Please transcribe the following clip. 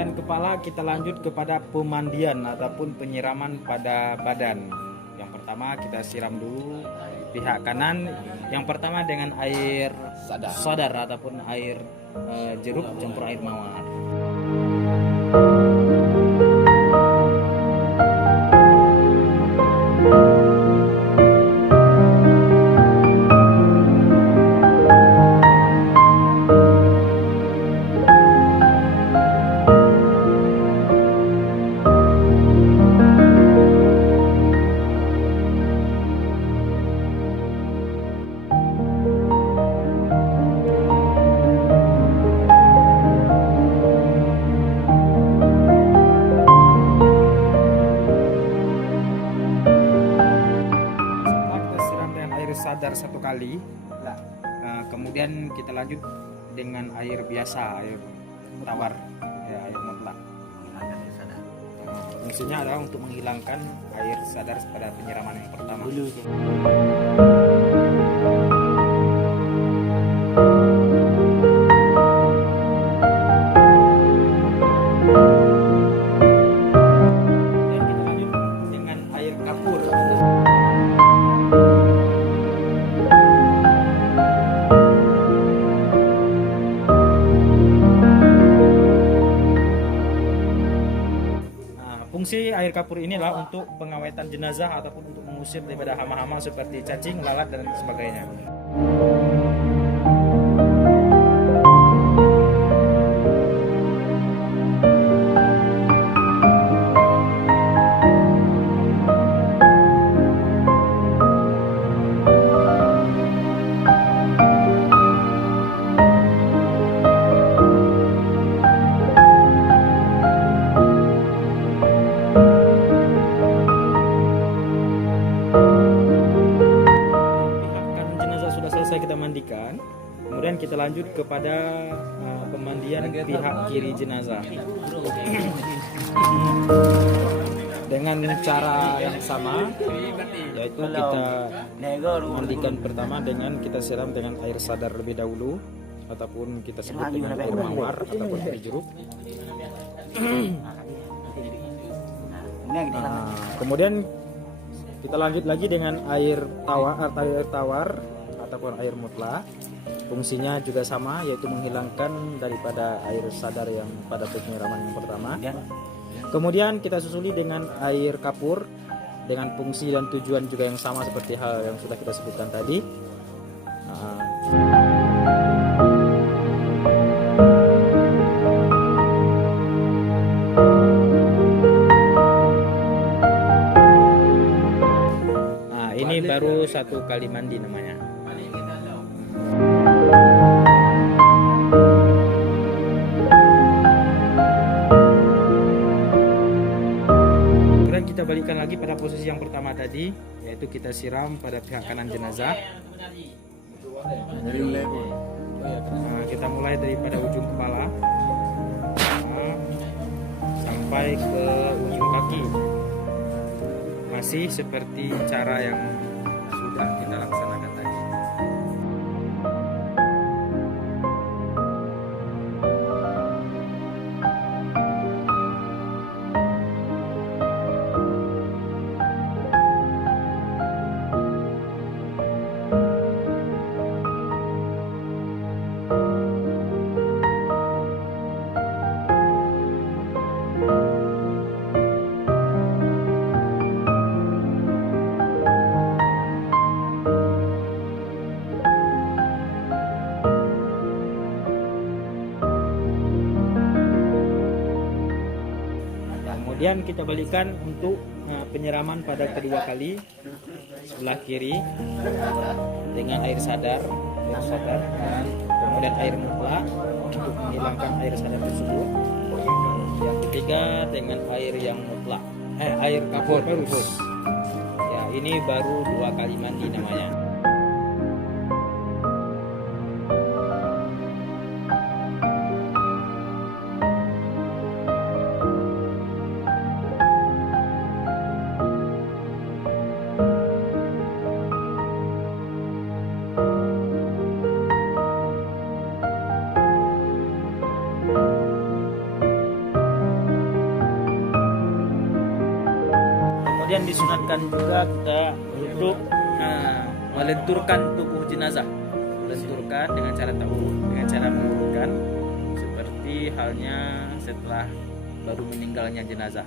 pembersihan kepala, kita lanjut kepada pemandian ataupun penyiraman pada badan. Yang pertama kita siram dulu pihak kanan. Yang pertama dengan air sadar ataupun air jeruk campur air mawar. Sadar satu kali, kemudian kita lanjut dengan air biasa, air tawar, ya, air mutlak. Fungsinya adalah untuk menghilangkan air sadar pada penyiraman yang pertama. Dan kita lanjut dengan air kapur. Fungsi air kapur ini adalah untuk pengawetan jenazah ataupun untuk mengusir daripada hama-hama seperti cacing, lalat, dan sebagainya. Kita mandikan, kemudian kita lanjut kepada pemandian pihak kiri jenazah dengan cara yang sama, yaitu kita mandikan pertama dengan kita siram dengan air sadar lebih dahulu ataupun kita sebut dengan air mawar ataupun air jeruk. Kemudian kita lanjut lagi dengan air tawar ataupun air mutlak. Fungsinya juga sama, yaitu menghilangkan daripada air sadar yang pada penyiraman yang pertama. Kemudian kita susuli dengan air kapur dengan fungsi dan tujuan juga yang sama seperti hal yang sudah kita sebutkan tadi. Ini baru satu kali mandi namanya. Kemudian kita balikan lagi pada posisi yang pertama tadi, yaitu kita siram pada pihak kanan jenazah. Kita mulai daripada ujung kepala sampai ke ujung kaki, masih seperti cara yang sudah kita laksanakan tadi. Kemudian kita balikan untuk penyiraman pada kedua kali, sebelah kiri dengan air sadar, kemudian air mutlak untuk menghilangkan air sadar tersebut. Yang ketiga dengan air yang mutlak, air kapur terus. Ya, ini baru dua kali mandi namanya. Kemudian disunatkan juga kita untuk melenturkan tubuh jenazah. Lenturkan dengan cara mengurutkan seperti halnya setelah baru meninggalnya jenazah.